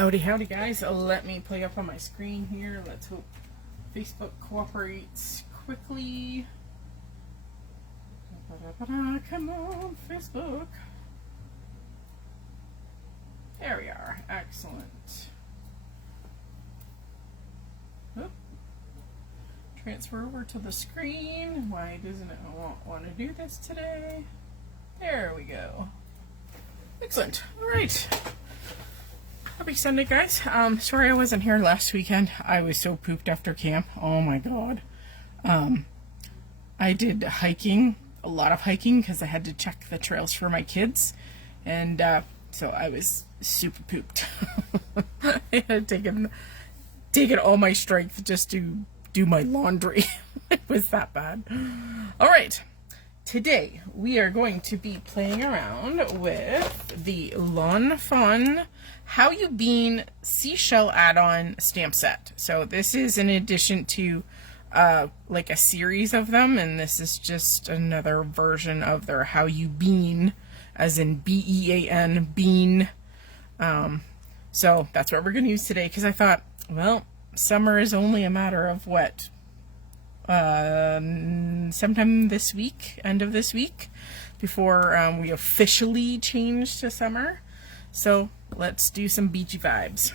Howdy guys, let me play up on my screen here. Let's hope Facebook cooperates quickly. Come on, Facebook. There we are, excellent. Oop. Transfer over to the screen. Why doesn't it want to do this today? There we go. Excellent, all right. Happy Sunday, guys. Sorry I wasn't here last weekend. I was so pooped after camp. Oh my god. I did hiking, a lot of hiking, because I had to check the trails for my kids. And so I was super pooped. I had taken all my strength just to do my laundry. It was that bad. All right. Today we are going to be playing around with the Lawn Fawn How You Bean Seashell add-on stamp set. So this is in addition to like a series of them, and this is just another version of their How You Bean, as in B-E-A-N, bean. So that's what we're going to use today, because I thought, well, summer is only a matter of what? Sometime this week, end of this week, before we officially change to summer. So let's do some beachy vibes.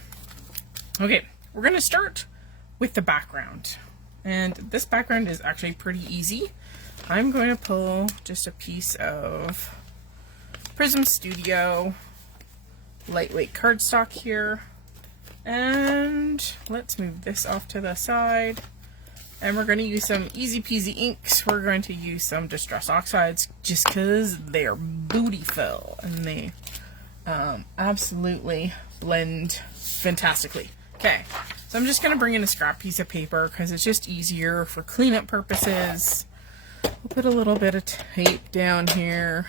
Okay, we're going to start with the background. And this background is actually pretty easy. I'm going to pull just a piece of Prism Studio lightweight cardstock here. And let's move this off to the side. And we're going to use some easy peasy inks. We're going to use some Distress Oxides just because they're beautiful and they absolutely blend fantastically. Okay, so I'm just going to bring in a scrap piece of paper because it's just easier for cleanup purposes. We'll put a little bit of tape down here.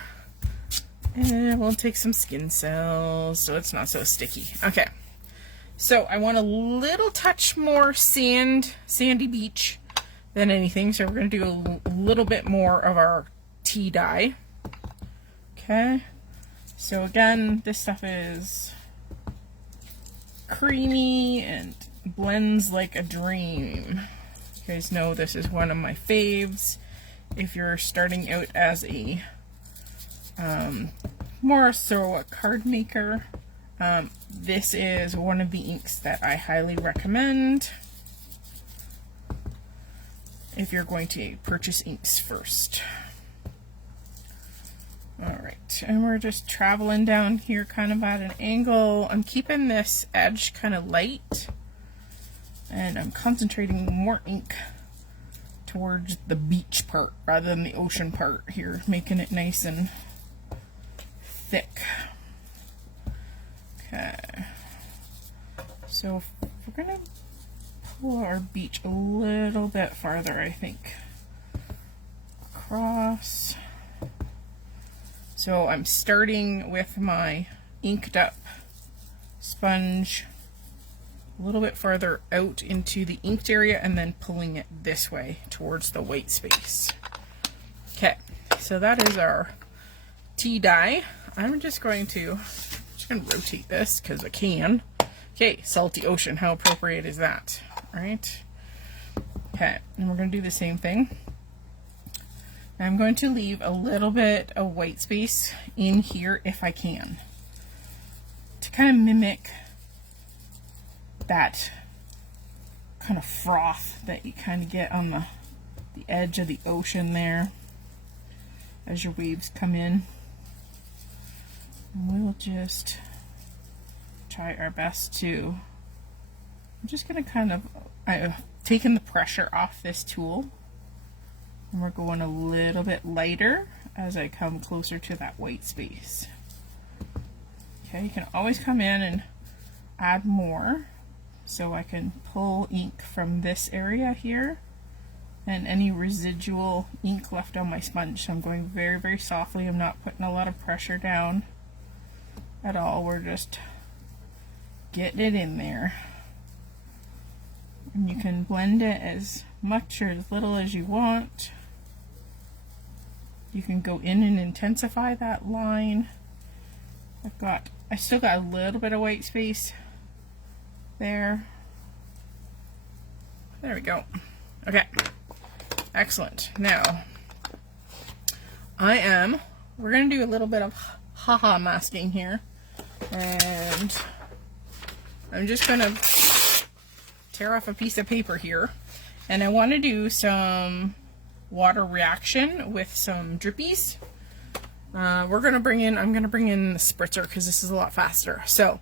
And we'll take some skin cells so it's not so sticky. Okay. So I want a little touch more sandy beach than anything. So we're going to do a little bit more of our tea dye. Okay. So again, this stuff is creamy and blends like a dream. You guys know this is one of my faves. If you're starting out as a more so a card maker, this is one of the inks that I highly recommend if you're going to purchase inks first. Alright, and we're just traveling down here kind of at an angle. I'm keeping this edge kind of light, and I'm concentrating more ink towards the beach part rather than the ocean part here, making it nice and thick. Okay, so we're going to pull our beach a little bit farther, I think, across. So I'm starting with my inked up sponge a little bit farther out into the inked area and then pulling it this way towards the white space. Okay, so that is our tea dye. I'm just going to rotate this because I can. Okay, salty ocean, how appropriate is that? All right. Okay, and we're going to do the same thing. I'm going to leave a little bit of white space in here if I can, to kind of mimic that kind of froth that you kind of get on the edge of the ocean there as your waves come in. We'll just try our best to, I'm just going to kind of, I've taken the pressure off this tool, and we're going a little bit lighter as I come closer to that white space. Okay, you can always come in and add more, so I can pull ink from this area here and any residual ink left on my sponge. So I'm going very, very softly. I'm not putting a lot of pressure down at all. We're just getting it in there. And you can blend it as much or as little as you want. You can go in and intensify that line. I still got a little bit of white space There. There we go. Okay. Excellent. Now, we're going to do a little bit of haha masking here. And I'm just going to tear off a piece of paper here. And I want to do some water reaction with some drippies. I'm going to bring in the spritzer because this is a lot faster. So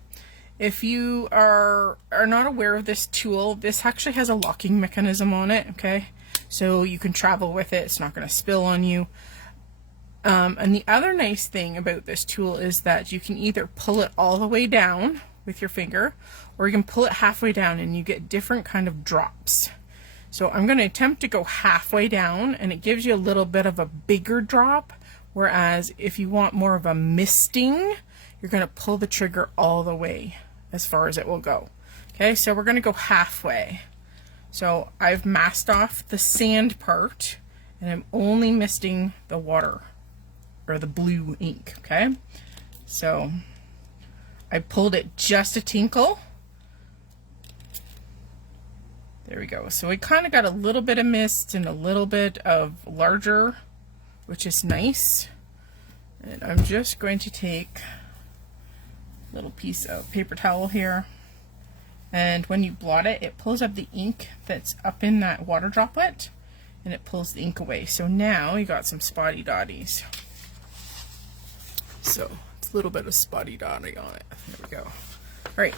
if you are not aware of this tool, this actually has a locking mechanism on it, okay? So you can travel with it, it's not going to spill on you. And the other nice thing about this tool is that you can either pull it all the way down with your finger, or you can pull it halfway down and you get different kind of drops. So I'm going to attempt to go halfway down, and it gives you a little bit of a bigger drop, whereas if you want more of a misting, you're going to pull the trigger all the way as far as it will go. Okay, so we're going to go halfway. So I've masked off the sand part, and I'm only misting the water, or the blue ink, okay? So I pulled it just a tinkle. There we go. So we kind of got a little bit of mist and a little bit of larger, which is nice. And I'm just going to take a little piece of paper towel here. And when you blot it, it pulls up the ink that's up in that water droplet, and it pulls the ink away. So now you got some spotty dotties. So it's a little bit of spotty dotty on it. There we go. All right.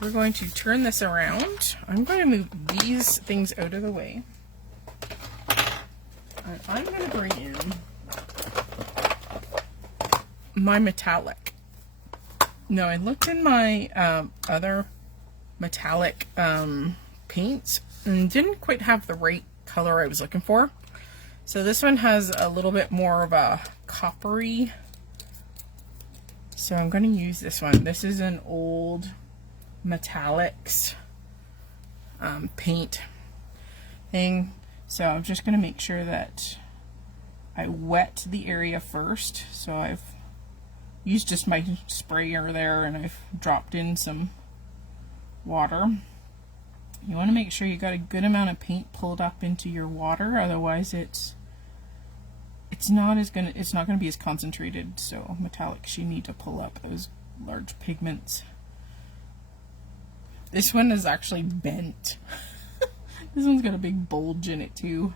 We're going to turn this around. I'm going to move these things out of the way. And I'm going to bring in my metallic. Now, I looked in my other metallic paints and didn't quite have the right color I was looking for. So this one has a little bit more of a coppery. So I'm going to use this one. This is an old metallics paint thing. So I'm just going to make sure that I wet the area first. So I've used just my sprayer there, and I've dropped in some water. You want to make sure you got a good amount of paint pulled up into your water, otherwise it's not going to be as concentrated. So metallics, you need to pull up those large pigments. This one is actually bent. This one's got a big bulge in it too.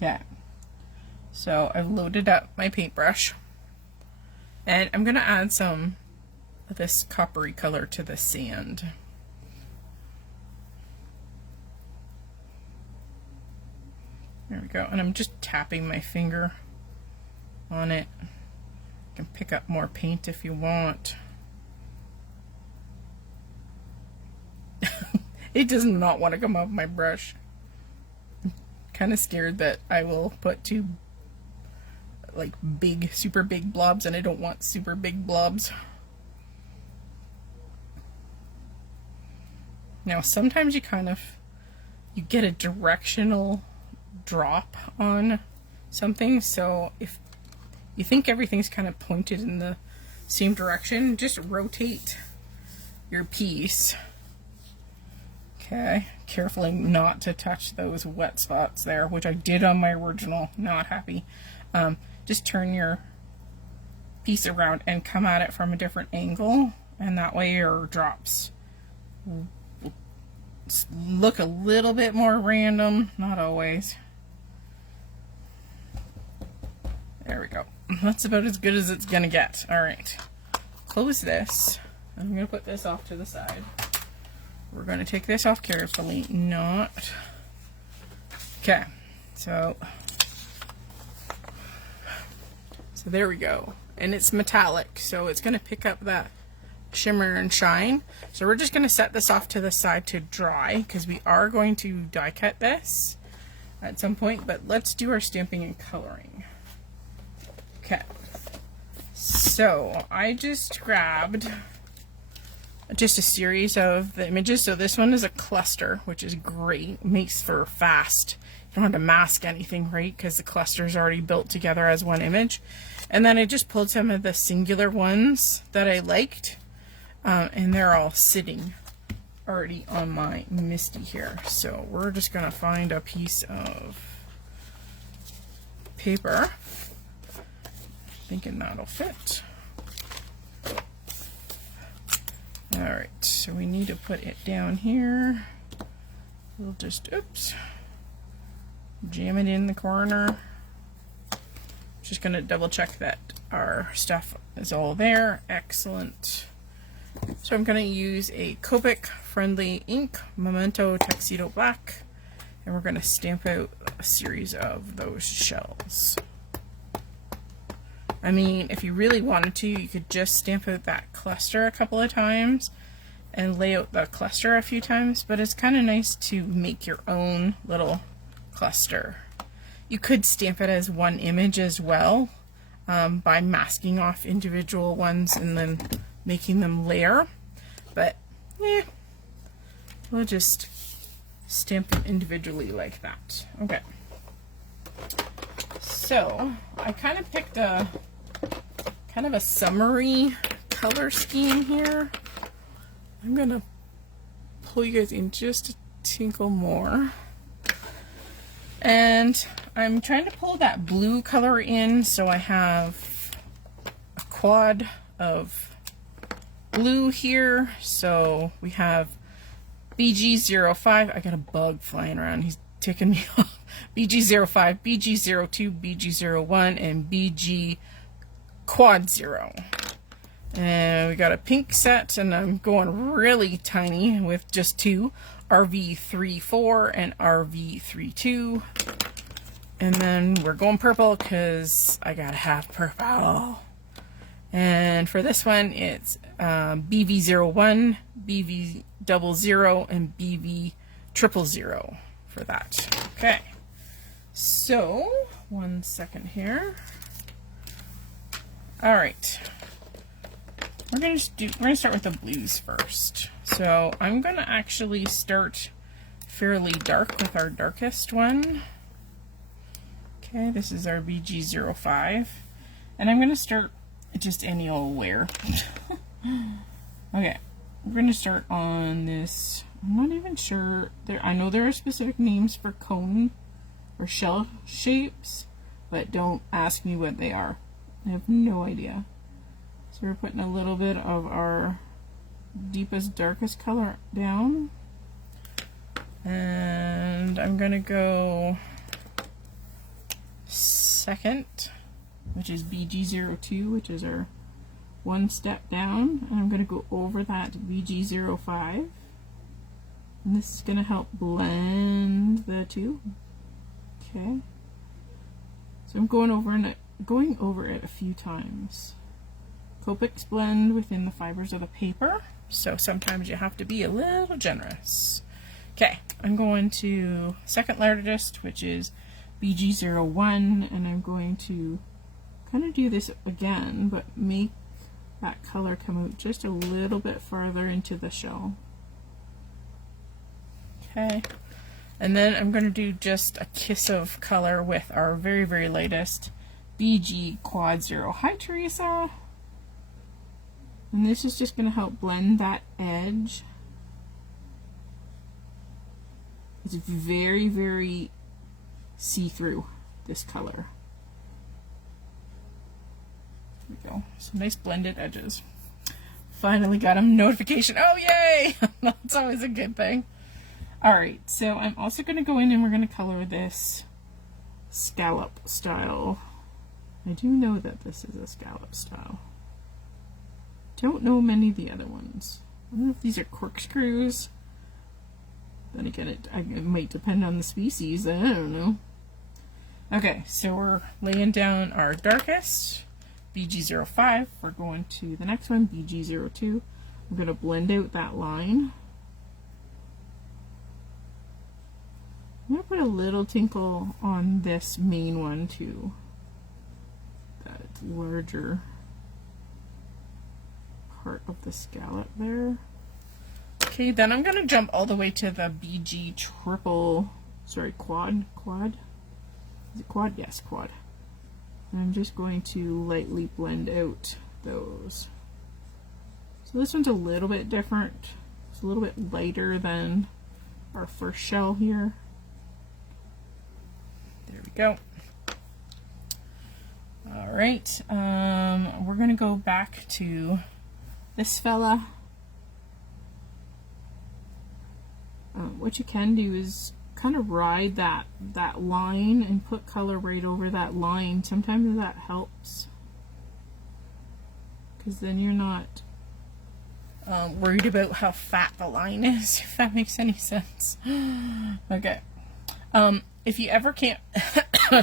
Yeah. So I've loaded up my paintbrush, and I'm going to add some of this coppery color to the sand. There we go. And I'm just tapping my finger on it. You can pick up more paint if you want. It does not want to come off my brush. I'm kind of scared that I will put two like super big blobs, and I don't want super big blobs. Now sometimes you get a directional drop on something, so if you think everything's kind of pointed in the same direction, just rotate your piece. Okay, carefully not to touch those wet spots there, which I did on my original. Not happy. Just turn your piece around and come at it from a different angle, and that way your drops will look a little bit more random. Not always. There we go. That's about as good as it's gonna get. All right, close this. I'm gonna put this off to the side. We're going to take this off carefully, okay, so there we go. And it's metallic, so it's going to pick up that shimmer and shine. So we're just going to set this off to the side to dry, because we are going to die cut this at some point, but let's do our stamping and coloring. Okay, so I just grabbed just a series of the images. So this one is a cluster, which is great. It makes for fast. You don't have to mask anything, right? Because the cluster is already built together as one image. And then I just pulled some of the singular ones that I liked and they're all sitting already on my Misty here. So we're just gonna find a piece of paper, thinking that'll fit. Alright, so we need to put it down here. We'll just, oops, jam it in the corner. Just going to double check that our stuff is all there. Excellent. So I'm going to use a Copic friendly ink, Memento Tuxedo Black, and we're going to stamp out a series of those shells. I mean, if you really wanted to, you could just stamp out that cluster a couple of times and lay out the cluster a few times, but it's kind of nice to make your own little cluster. You could stamp it as one image as well, by masking off individual ones and then making them layer, but yeah, we'll just stamp them individually like that. Okay, so I kind of picked a kind of a summery color scheme here. I'm gonna pull you guys in just a tinkle more, and I'm trying to pull that blue color in, so I have a quad of blue here. So we have BG05, I got a bug flying around, he's ticking me off, BG05, BG02, BG01, and BG quad 0. And we got a pink set, and I'm going really tiny with just 2, RV34 and RV32. And then we're going purple because I gotta have purple. And for this one, it's BV01, BV00, and BV000 for that. Okay, so 1 second here. All right, we're gonna start with the blues first. So I'm gonna actually start fairly dark with our darkest one. Okay, this is our BG05, and I'm gonna start just any old where. Okay, we're gonna start on this. I'm not even sure. I know there are specific names for cone or shell shapes, but don't ask me what they are. I have no idea. So we're putting a little bit of our deepest, darkest color down. And I'm gonna go second, which is BG02, which is our one step down. And I'm gonna go over that BG05. And this is gonna help blend the two. Okay. So I'm going over it a few times. Copics blend within the fibers of the paper, so sometimes you have to be a little generous. Okay, I'm going to second largest, which is BG01, and I'm going to kind of do this again, but make that color come out just a little bit farther into the shell. Okay, and then I'm going to do just a kiss of color with our very, very lightest BG quad 0. Hi, Teresa. And this is just going to help blend that edge. It's very, very see-through, this color. There we go. Some nice blended edges. Finally got a notification. Oh, yay! That's always a good thing. Alright, so I'm also going to go in and we're going to color this scallop style. I do know that this is a scallop style. Don't know many of the other ones. I don't know if these are corkscrews. Then again, it might depend on the species. I don't know. Okay, so we're laying down our darkest, BG05. We're going to the next one, BG02. I'm going to blend out that line. I'm going to put a little tinkle on this main one too. That larger part of the scallop there. Okay, then I'm going to jump all the way to the BG quad. Is it quad? Yes, quad. And I'm just going to lightly blend out those. So this one's a little bit different. It's a little bit lighter than our first shell here. There we go. All right, we're gonna go back to this fella. What you can do is kind of ride that line and put color right over that line. Sometimes that helps, because then you're not worried about how fat the line is, if that makes any sense. Okay. If you ever can't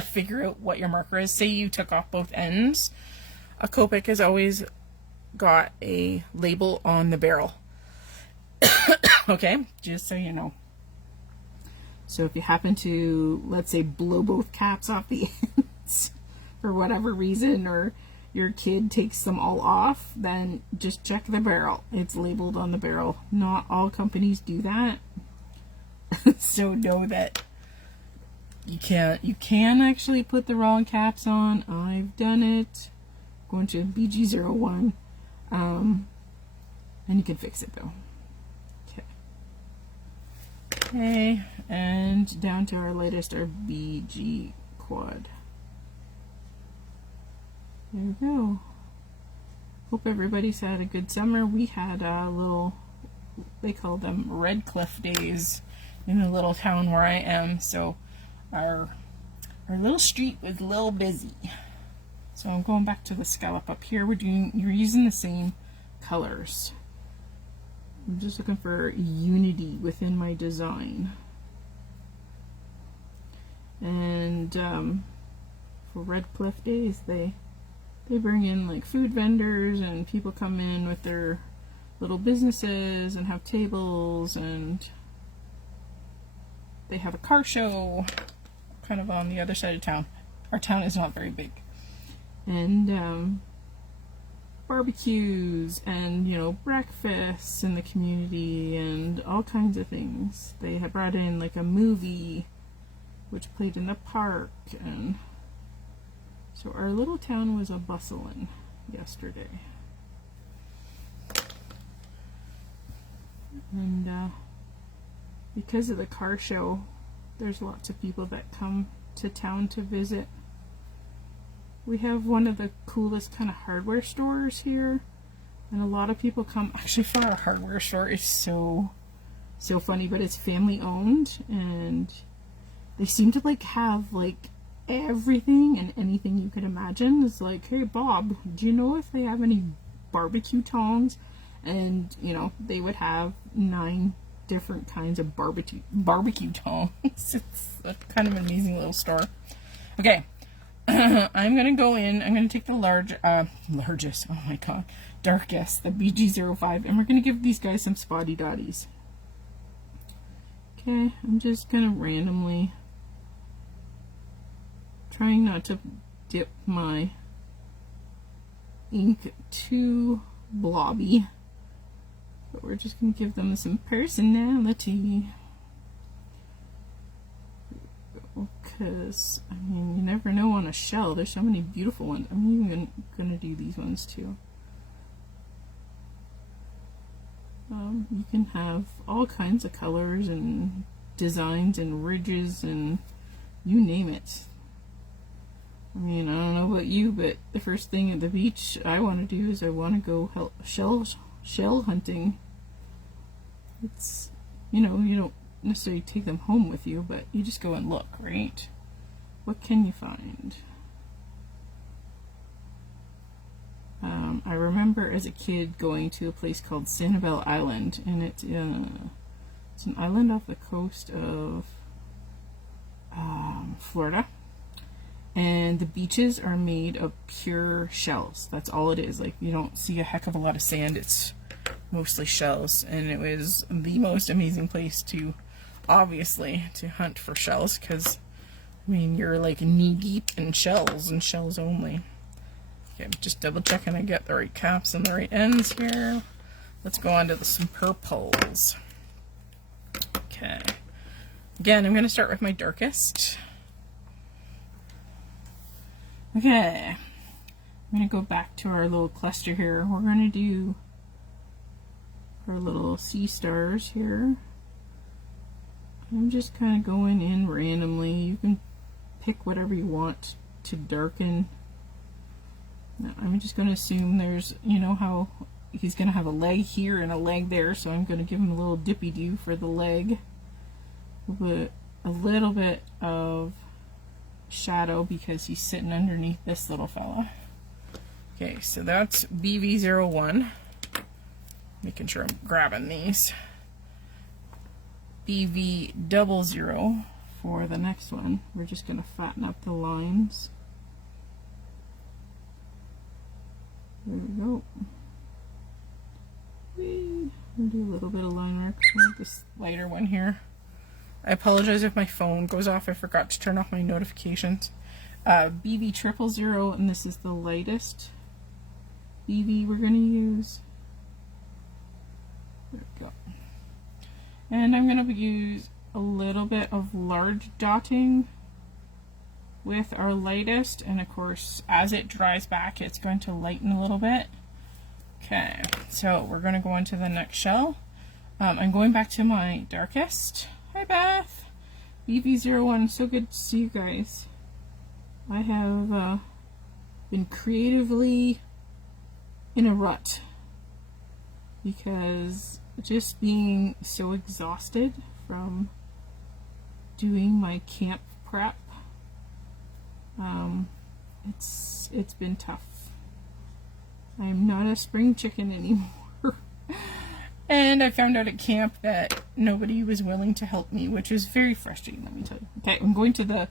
figure out what your marker is, say you took off both ends, a Copic has always got a label on the barrel. Okay, just so you know. So if you happen to, let's say, blow both caps off the ends for whatever reason, or your kid takes them all off, then just check the barrel. It's labeled on the barrel. Not all companies do that. So know that you can actually put the wrong caps on. I've done it. Going to BG01. And you can fix it though. Okay, and down to our latest, our BG quad. There we go. Hope everybody's had a good summer. We had a little, they call them Red Cliff days in the little town where I am, so our little street was a little busy. So I'm going back to the scallop up here. You're using the same colors. I'm just looking for unity within my design. And for Red Cliff days, they bring in like food vendors, and people come in with their little businesses and have tables, and they have a car show kind of on the other side of town. Our town is not very big. And barbecues and, you know, breakfasts in the community and all kinds of things. They had brought in like a movie which played in the park, and so our little town was a bustling yesterday. And because of the car show, there's lots of people that come to town to visit. We have one of the coolest kind of hardware stores here, and a lot of people come. Actually, for our hardware store, it's so funny, but it's family owned, and they seem to like have like everything and anything you could imagine. It's like, hey Bob, do you know if they have any barbecue tongs? And you know, they would have 9 different kinds of barbecue tongs. It's a kind of amazing little store. Okay. I'm going to go in, I'm going to take the largest, oh my god, darkest, the BG05, and we're going to give these guys some spotty dotties. Okay, I'm just going to randomly, trying not to dip my ink too blobby, but we're just going to give them some personality. Because, I mean, you never know on a shell. There's so many beautiful ones. I'm even going to do these ones too. You can have all kinds of colors and designs and ridges and you name it. I mean, I don't know about you, but the first thing at the beach I want to do is I want to go shell hunting. It's, you know, you don't necessarily take them home with you, but you just go and look, right? What can you find? I remember as a kid going to a place called Sanibel Island, and it's an island off the coast of Florida, and the beaches are made of pure shells. That's all it is. Like, you don't see a heck of a lot of sand. It's mostly shells, and it was the most amazing place to, obviously, to hunt for shells, because I mean, you're like knee deep in shells and shells only. Okay, I'm just double checking I get the right caps and the right ends here. Let's go on to some purples. Okay, again, I'm going to start with my darkest. Okay, I'm going to go back to our little cluster here. We're going to do our little sea stars here. I'm just kind of going in randomly. You can pick whatever you want to darken. Now, I'm just going to assume there's, you know how he's going to have a leg here and a leg there, so I'm going to give him a little dippy-do for the leg. But a little bit of shadow because he's sitting underneath this little fella. Okay, so that's BV01. Making sure I'm grabbing these. BV00 for the next one. We're just going to fatten up the lines. There we go. We'll do a little bit of line work with this lighter one here. I apologize if my phone goes off. I forgot to turn off my notifications. BV000, and this is the lightest BV we're going to use. There we go. And I'm going to use a little bit of large dotting with our lightest, and of course as it dries back it's going to lighten a little bit. Okay, so we're going to go on to the next shell. I'm going back to my darkest. Hi Beth! BV01, so good to see you guys. I have been creatively in a rut because just being so exhausted from doing my camp prep. It's been tough. I'm not a spring chicken anymore. And I found out at camp that nobody was willing to help me, which was very frustrating, let me tell you. Okay, I'm going to the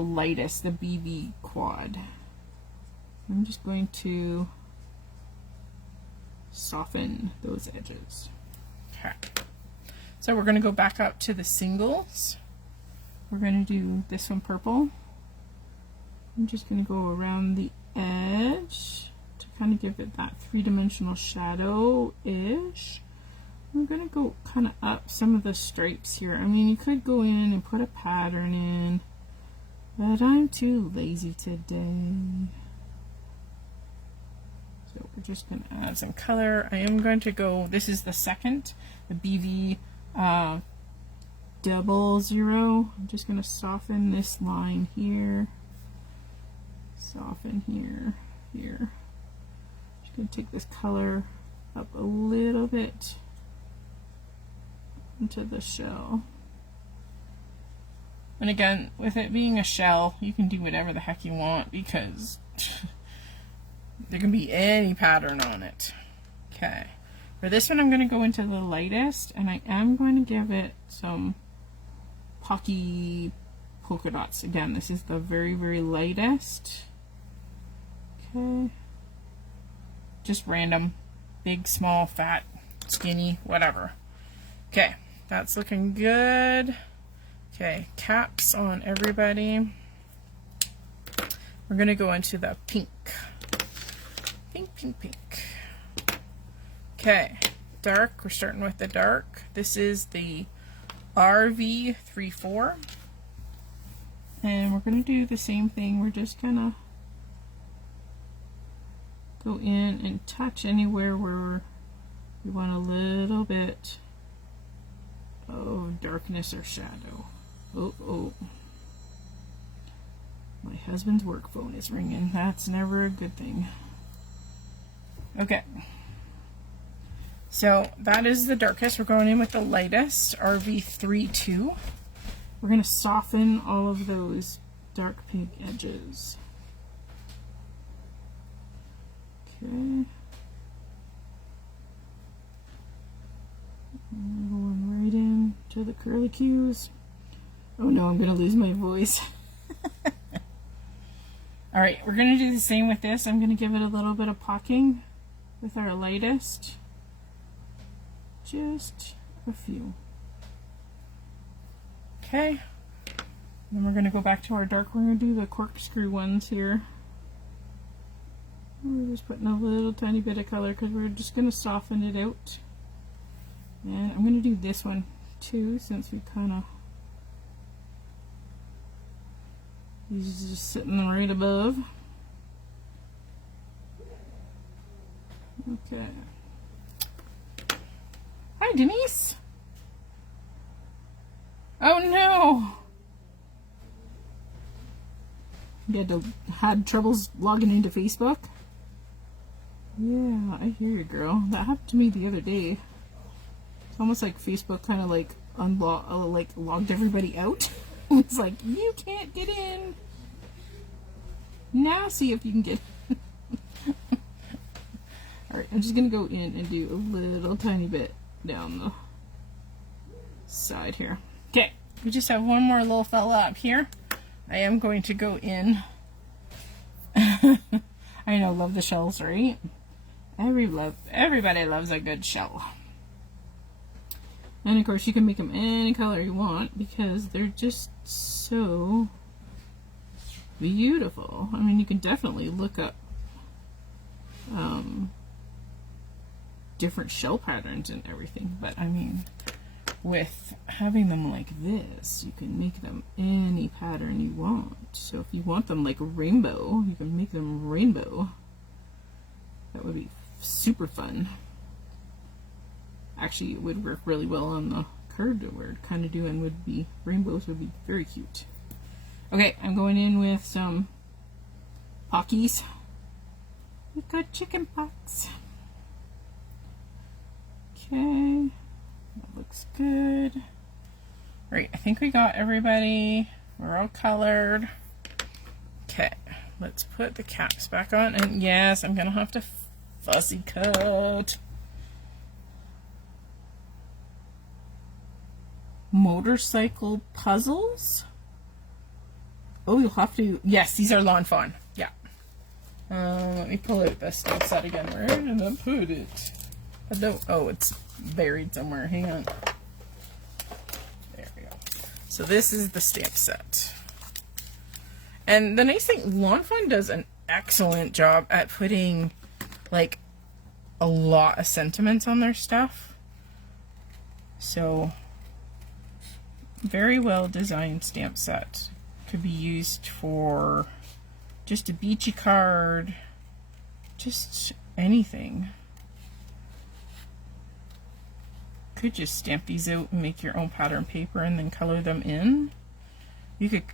lightest, the BV quad. I'm just going to soften those edges. Okay. So we're going to go back up to the singles. We're going to do this one purple. I'm just going to go around the edge to kind of give it that three-dimensional shadow-ish. I'm going to go kind of up some of the stripes here. I mean, you could go in and put a pattern in, but I'm too lazy today. So we're just going to add some color. I am going to go, this is the second, the BV 00. I'm just going to soften this line here. Soften here, here. Just going to take this color up a little bit into the shell. And again, with it being a shell, you can do whatever the heck you want because there can be any pattern on it. Okay. For this one, I'm going to go into the lightest, and I am going to give it some pocky polka dots. Again, this is the very, very lightest. Okay. Just random. Big, small, fat, skinny, whatever. Okay. That's looking good. Okay. Caps on everybody. We're going to go into the pink. Pink, pink, pink. Okay. Dark. We're starting with the dark. This is the RV34. And we're going to do the same thing. We're just going to go in and touch anywhere where we want a little bit of darkness or shadow. Oh, oh. My husband's work phone is ringing. That's never a good thing. Okay. So that is the darkest. We're going in with the lightest, RV32. We're going to soften all of those dark pink edges. Okay. Going right in to the curly cues. Oh no, I'm going to lose my voice. Alright, we're going to do the same with this. I'm going to give it a little bit of pocking with our lightest. Just a few. Okay. Then we're going to go back to our dark. We're going to do the corkscrew ones here. We're just putting a little tiny bit of color because we're just going to soften it out. And I'm going to do this one too since we kind of, he's just sitting right above. Okay. Hi, Denise. Oh no. You had troubles logging into Facebook? Yeah, I hear you, girl. That happened to me the other day. It's almost like Facebook kind of like logged everybody out. It's like, you can't get in. Now see if you can get in. Alright, I'm just gonna go in and do a little tiny bit down the side here. Okay, we just have one more little fella up here. I am going to go in. I know, love the shells, right? Everybody loves a good shell. And of course you can make them any color you want because they're just so beautiful. I mean, you can definitely look up different shell patterns and everything, but I mean, with having them like this, you can make them any pattern you want. So if you want them like rainbow, you can make them rainbow. That would be super fun. Actually, it would work really well on the curved that we're kind of doing. Would be rainbows would be very cute. Okay, I'm going in with some pockies. We've got chicken pox. Okay, that looks good. Right, I think we got everybody. We're all colored. Okay, let's put the caps back on. And yes, I'm gonna have to fussy cut. Motorcycle puzzles. Oh, you'll have to. Yes, these are lawn fawn. Yeah. Let me pull out the stamp set again. Where did I put it? I don't. Oh, it's buried somewhere. Hang on. There we go. So this is the stamp set. And the nice thing, Lawn Fawn does an excellent job at putting like a lot of sentiments on their stuff. So very well designed stamp set. Could be used for just a beachy card, just anything. Could just stamp these out and make your own pattern paper and then color them in. You could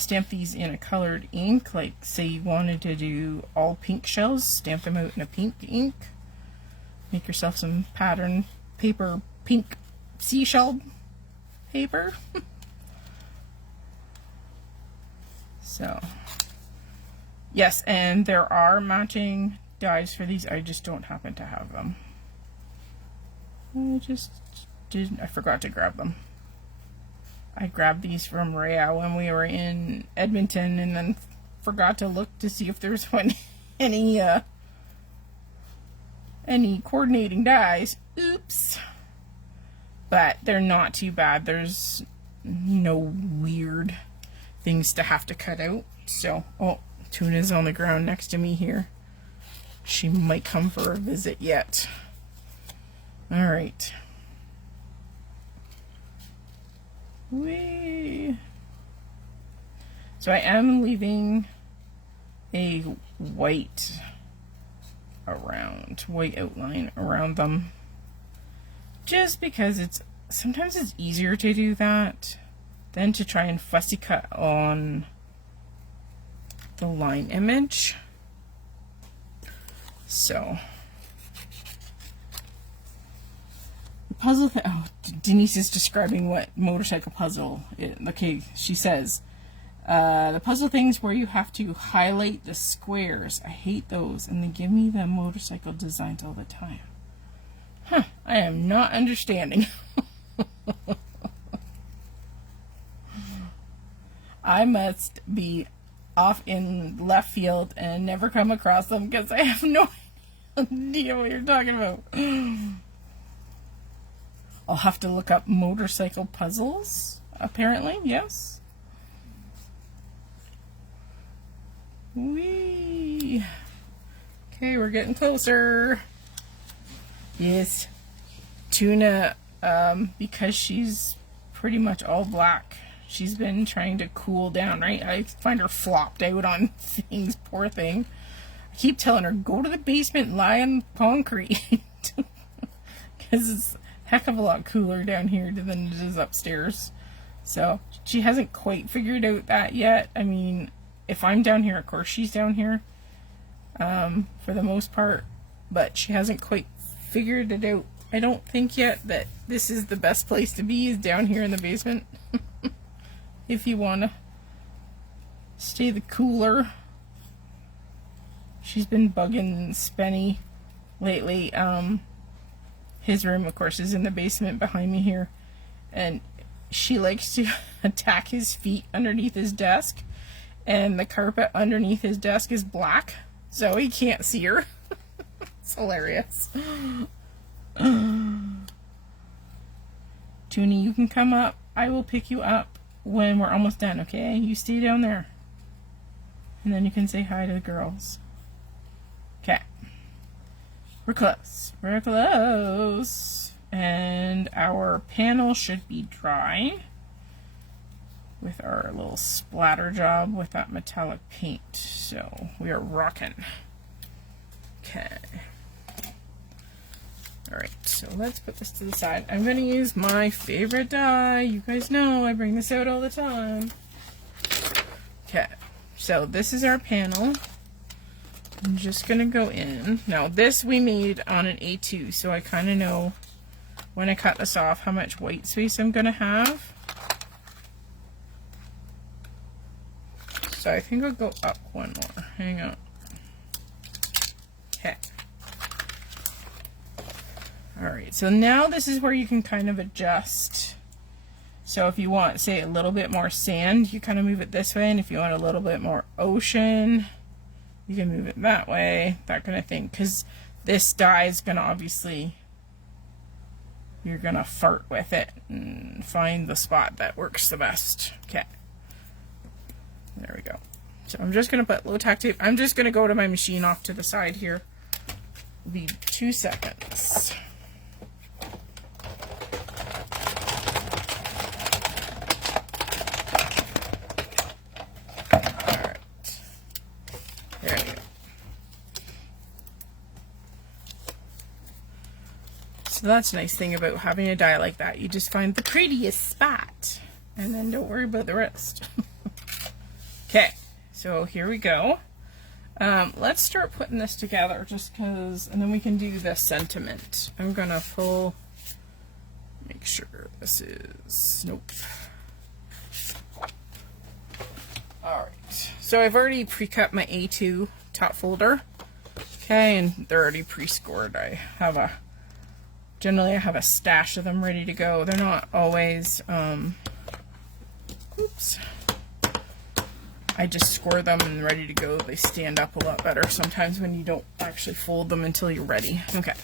stamp these in a colored ink, like say you wanted to do all pink shells, stamp them out in a pink ink. Make yourself some pattern paper, pink seashell paper. So, yes, and there are matching dies for these. I just don't happen to have them. I forgot to grab them. I grabbed these from Rhea when we were in Edmonton and then forgot to look to see if there's any coordinating dies. Oops. But they're not too bad. There's no weird things to have to cut out. So, oh, Tuna's on the ground next to me here. She might come for a visit yet. All right. Whee! So I am leaving a white outline around them, just because sometimes it's easier to do that than to try and fussy cut on the line image. So puzzle oh, Denise is describing what motorcycle puzzle is. Okay, she says the puzzle things where you have to highlight the squares. I hate those, and they give me the motorcycle designs all the time. Huh, I am not understanding. I must be off in left field and never come across them because I have no idea what you're talking about. I'll have to look up motorcycle puzzles, apparently, yes. Whee! Okay, we're getting closer. Yes. Tuna, because she's pretty much all black, she's been trying to cool down, right? I find her flopped out on things, poor thing. I keep telling her, go to the basement and lie on concrete. Because it's heck of a lot cooler down here than it is upstairs. So she hasn't quite figured out that yet. I mean, if I'm down here, of course she's down here, for the most part, but she hasn't quite figured it out. I don't think yet that this is the best place to be, is down here in the basement. If you want to stay the cooler. She's been bugging Spenny lately. His room, of course, is in the basement behind me here, and she likes to attack his feet underneath his desk, and the carpet underneath his desk is black, so he can't see her. It's hilarious. Toonie, you can come up. I will pick you up when we're almost done, okay? You stay down there. And then you can say hi to the girls. Okay. We're close. We're close. And our panel should be dry with our little splatter job with that metallic paint. So we are rocking. Okay. Alright, so let's put this to the side. I'm going to use my favorite dye. You guys know I bring this out all the time. Okay, so this is our panel. I'm just going to go in. Now this we made on an A2, so I kind of know when I cut this off how much white space I'm going to have. So I think I'll go up one more. Hang on. Okay. Alright, so now this is where you can kind of adjust. So if you want, say, a little bit more sand, you kind of move it this way, and if you want a little bit more ocean, you can move it that way, that kind of thing. Because this dye is going to obviously, you're going to fart with it and find the spot that works the best. Okay. There we go. So I'm just going to put low tack tape. I'm just going to go to my machine off to the side here. It'll be 2 seconds. So that's a nice thing about having a dye like that. You just find the prettiest spot and then don't worry about the rest. Okay, so here we go. Let's start putting this together just because, and then we can do the sentiment. I'm gonna make sure this is, nope. Alright, so I've already pre-cut my A2 top folder. Okay, and they're already pre-scored. Generally I have a stash of them ready to go. They're not always, oops. I just score them and ready to go. They stand up a lot better sometimes when you don't actually fold them until you're ready. Okay.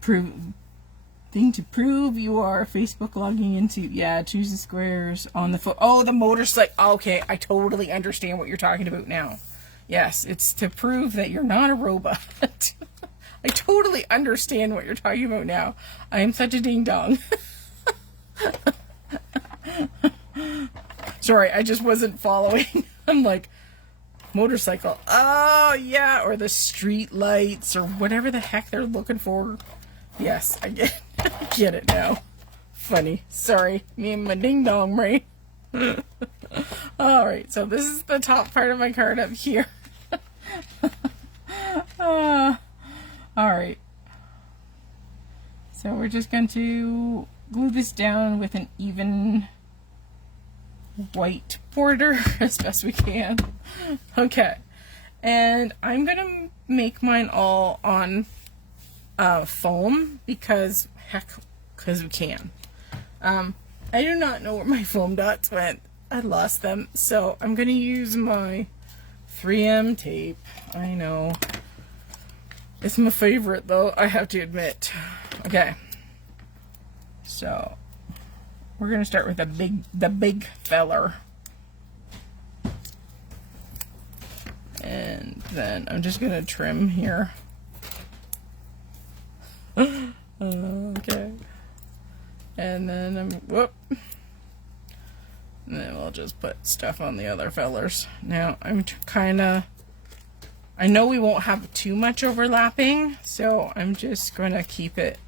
Thing to prove you are Facebook logging into, yeah, choose the squares on the foot. Oh, the motorcycle. Okay, I totally understand what you're talking about now. Yes, it's to prove that you're not a robot. I totally understand what you're talking about now. I am such a ding-dong. Sorry, I just wasn't following. I'm like, motorcycle. Oh, yeah, or the street lights or whatever the heck they're looking for. Yes, I get it now. Funny. Sorry, me and my ding-dong brain. Alright, so this is the top part of my card up here. Alright. So we're just going to glue this down with an even white border as best we can. Okay. And I'm going to make mine all on foam because, we can. I do not know where my foam dots went. I lost them. So I'm going to use my 3M tape. I know. It's my favorite though, I have to admit. Okay. So we're going to start with the big feller. And then I'm just going to trim here. Okay. And then whoop. And then we'll just put stuff on the other fellers. Now I'm kind of I know we won't have too much overlapping, so I'm just going to keep it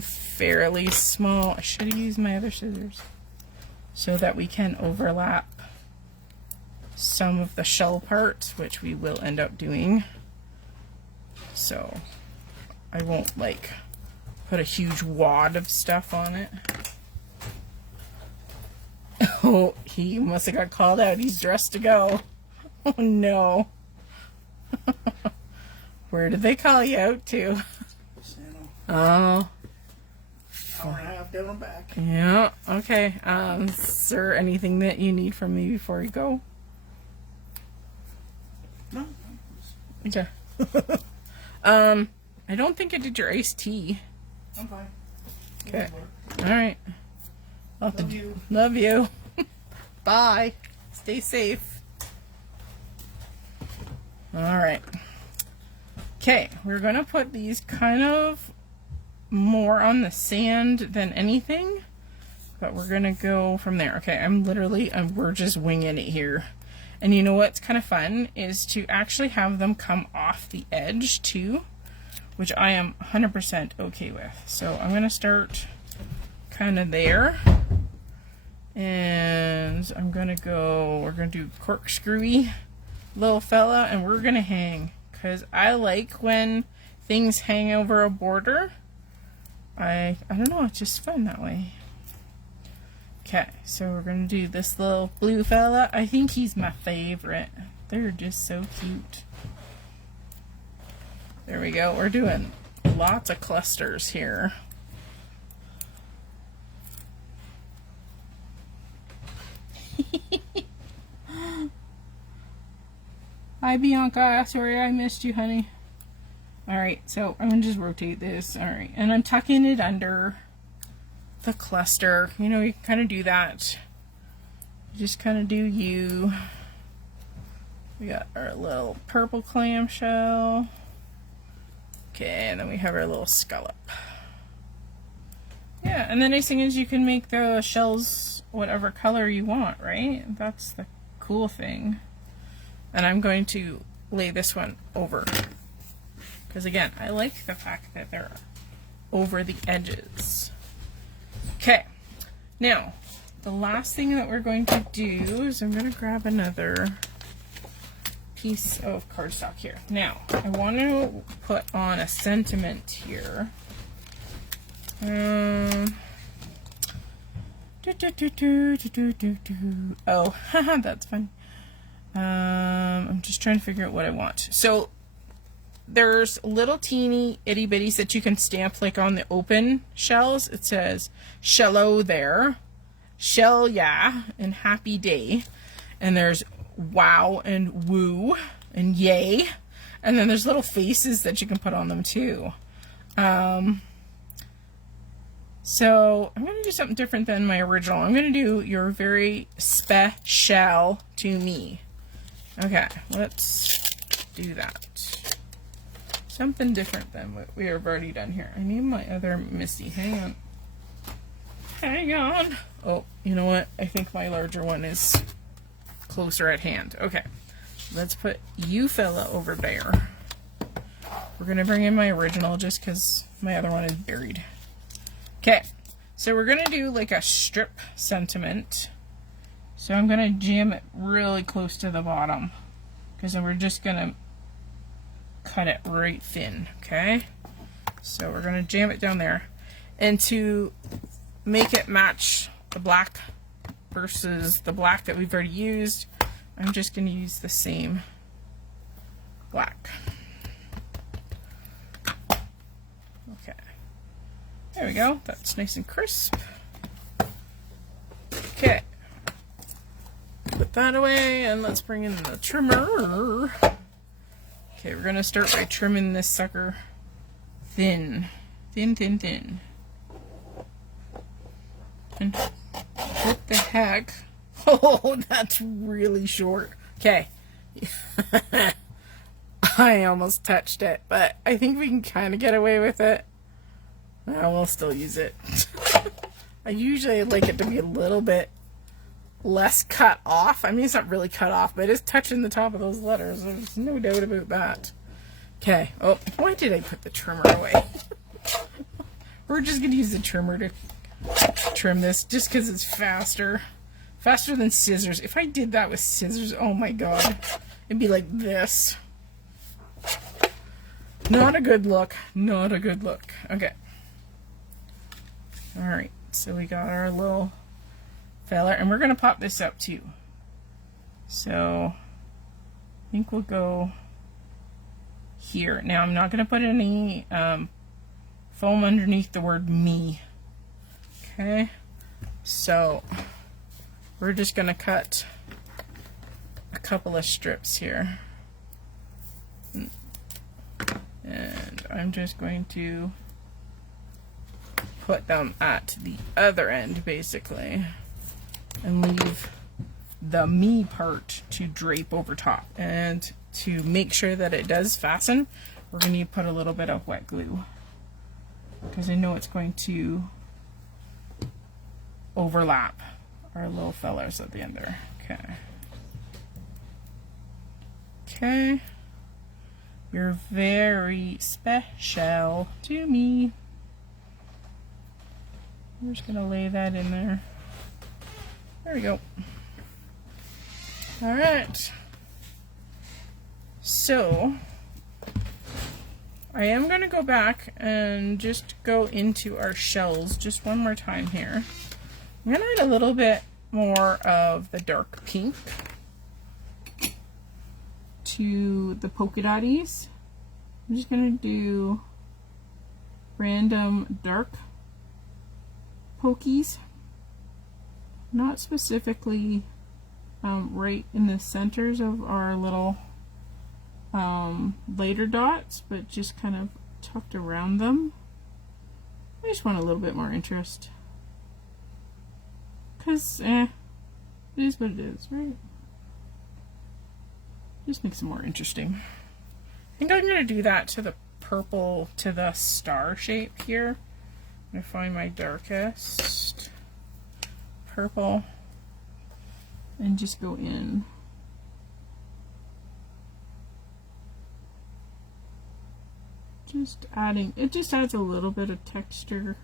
fairly small. I should have used my other scissors so that we can overlap some of the shell parts, which we will end up doing. So I won't like put a huge wad of stuff on it. Oh, he must have got called out. He's dressed to go. Oh no. Where did they call you out to? Oh. Hour and a half down and back. Yeah, okay. Is there anything that you need from me before you go? No. Okay. I don't think I did your iced tea. I'm fine. Okay. Alright. Love you. Love you. Bye. Stay safe. Alright. Okay, we're going to put these kind of more on the sand than anything, but we're going to go from there. Okay, we're just winging it here. And you know what's kind of fun is to actually have them come off the edge too, which I am 100% okay with. So I'm going to start kind of there. And I'm going to go, we're going to do corkscrewy little fella, and we're going to hang. Because I like when things hang over a border. I don't know, it's just fun that way. Okay, so we're going to do this little blue fella. I think he's my favorite. They're just so cute. There we go. We're doing lots of clusters here. Hi, Bianca. Sorry I missed you, honey. Alright, so I'm going to just rotate this. Alright, and I'm tucking it under the cluster. You know, you can kind of do that. You just kind of do you. We got our little purple clamshell. Okay, and then we have our little scallop. Yeah, and the nice thing is you can make the shells whatever color you want, right? That's the cool thing. And I'm going to lay this one over. Because again, I like the fact that they're over the edges. Okay, now the last thing that we're going to do is I'm going to grab another piece of cardstock here. Now, I want to put on a sentiment here. Oh, haha, that's fun. I'm just trying to figure out what I want. So there's little teeny itty bitties that you can stamp like on the open shells. It says Shell-o there, Shell yeah, and Happy Day. And there's wow and woo and yay. And then there's little faces that you can put on them too. So I'm going to do something different than my original. I'm going to do your very special to me. Okay, let's do that. Something different than what we have already done here. I need my other Missy. Hang on. Hang on. Oh, you know what? I think my larger one is closer at hand. Okay, let's put you fella over there. We're going to bring in my original just because my other one is buried. Okay, so we're going to do like a strip sentiment. So I'm going to jam it really close to the bottom because then we're just going to cut it right thin, okay? So we're going to jam it down there. And to make it match the black versus the black that we've already used, I'm just going to use the same black. Okay. There we go. That's nice and crisp. Okay. Put that away and let's bring in the trimmer. Okay, we're going to start by trimming this sucker thin. Thin, thin, thin. And what the heck? Oh, that's really short. Okay. I almost touched it, but I think we can kind of get away with it. I will still use it. I usually like it to be a little bit less cut off. I mean, it's not really cut off, but it's touching the top of those letters. There's no doubt about that. Okay. Oh, why did I put the trimmer away? We're just going to use the trimmer to trim this just because it's faster. Faster than scissors. If I did that with scissors, oh my god. It'd be like this. Not a good look. Not a good look. Okay. Alright. So we got our little feller. And we're going to pop this up too. So I think we'll go here. Now I'm not going to put any foam underneath the word me. Okay. So we're just going to cut a couple of strips here. And I'm just going to put them at the other end, basically. And leave the me part to drape over top. And to make sure that it does fasten, we're going to put a little bit of wet glue. Because I know it's going to overlap our little fellers at the end there. Okay. Okay. You're very special to me. We're just gonna lay that in there. There we go. Alright. So I am gonna go back and just go into our shells just one more time here. I'm going to add a little bit more of the dark pink to the polka dotties. I'm just going to do random dark pokies, not specifically right in the centers of our little lighter dots, but just kind of tucked around them. I just want a little bit more interest. Because, it is what it is, right? Just makes it more interesting. I think I'm going to do that to the purple, to the star shape here. I'm going to find my darkest purple and just go in. Just adding, it just adds a little bit of texture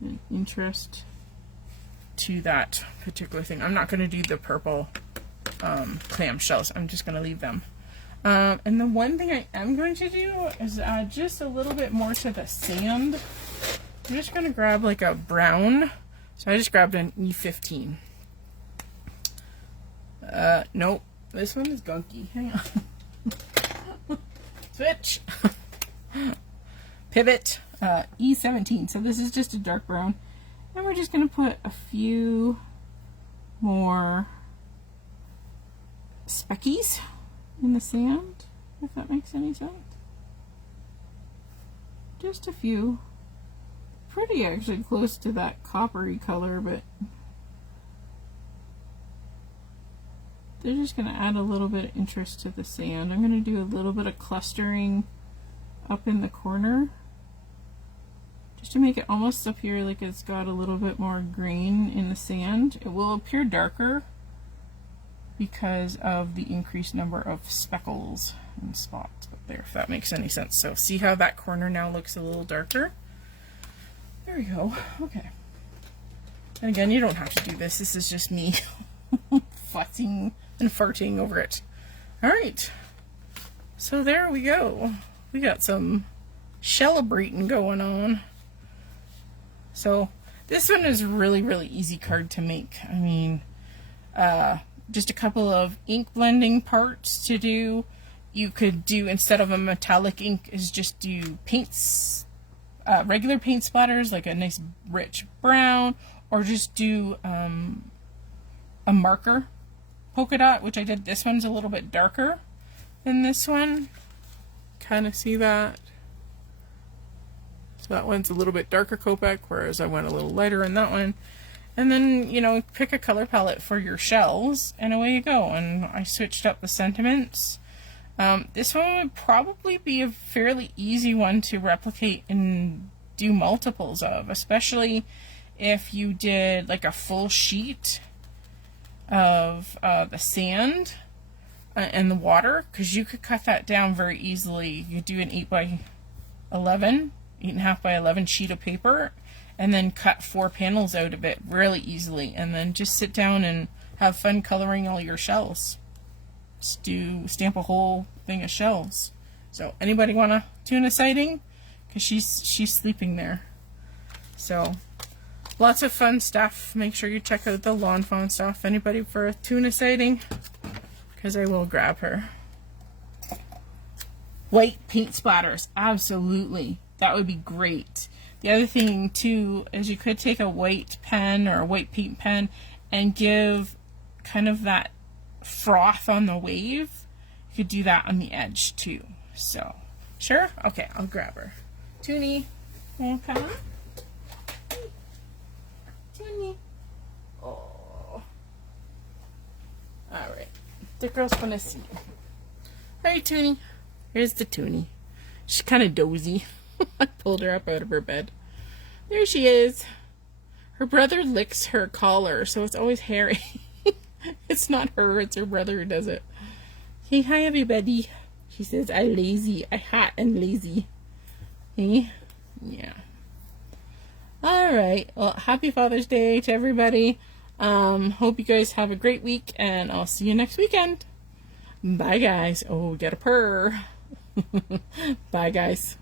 and interest to that particular thing. I'm not going to do the purple clam shells. I'm just going to leave them. And the one thing I am going to do is add just a little bit more to the sand. I'm just going to grab like a brown. So I just grabbed an E15. Nope. This one is gunky. Hang on. Switch. Pivot. E17. So this is just a dark brown. And we're just going to put a few more speckies in the sand, if that makes any sense. Just a few. Pretty actually close to that coppery color, but they're just going to add a little bit of interest to the sand. I'm going to do a little bit of clustering up in the corner, just to make it almost appear like it's got a little bit more green in the sand. It will appear darker because of the increased number of speckles and spots up there, if that makes any sense. So see how that corner now looks a little darker? There we go. Okay. And again, you don't have to do this. This is just me fussing and farting over it. Alright. So there we go. We got some Shell-abrating going on. So this one is really, really easy card to make. I mean, just a couple of ink blending parts to do. You could do, instead of a metallic ink, is just do paints, regular paint splatters, like a nice rich brown, or just do a marker polka dot, which I did. This one's a little bit darker than this one. Kind of see that? So that one's a little bit darker Copic, whereas I went a little lighter in that one. And then, you know, pick a color palette for your shells, and away you go. And I switched up the sentiments. This one would probably be a fairly easy one to replicate and do multiples of, especially if you did like a full sheet. of the sand and the water, because you could cut that down very easily. You do an 8 and a half by 11 sheet of paper, and then cut 4 panels out of it really easily, and then just sit down and have fun coloring all your shells. Stamp a whole thing of shells. So anybody want a tuna sighting? Because she's sleeping there. So lots of fun stuff. Make sure you check out the lawn fawn stuff. Anybody for a tuna sighting? Because I will grab her. White paint splatters, absolutely. That would be great. The other thing too is you could take a white pen or a white paint pen and give kind of that froth on the wave. You could do that on the edge too. So, sure? Okay, I'll grab her. Toonie, wanna come? Toonie. Oh. Alright. The girls want to see you. Alright, Toonie. Here's the Toonie. She's kind of dozy. I pulled her up out of her bed. There she is. Her brother licks her collar, so it's always hairy. It's not her, it's her brother who does it. Hey, hi everybody. She says, I'm lazy. I'm hot and lazy. Hey? Yeah. Alright. Well, happy Father's Day to everybody. Hope you guys have a great week, and I'll see you next weekend. Bye, guys. Oh, get a purr. Bye, guys.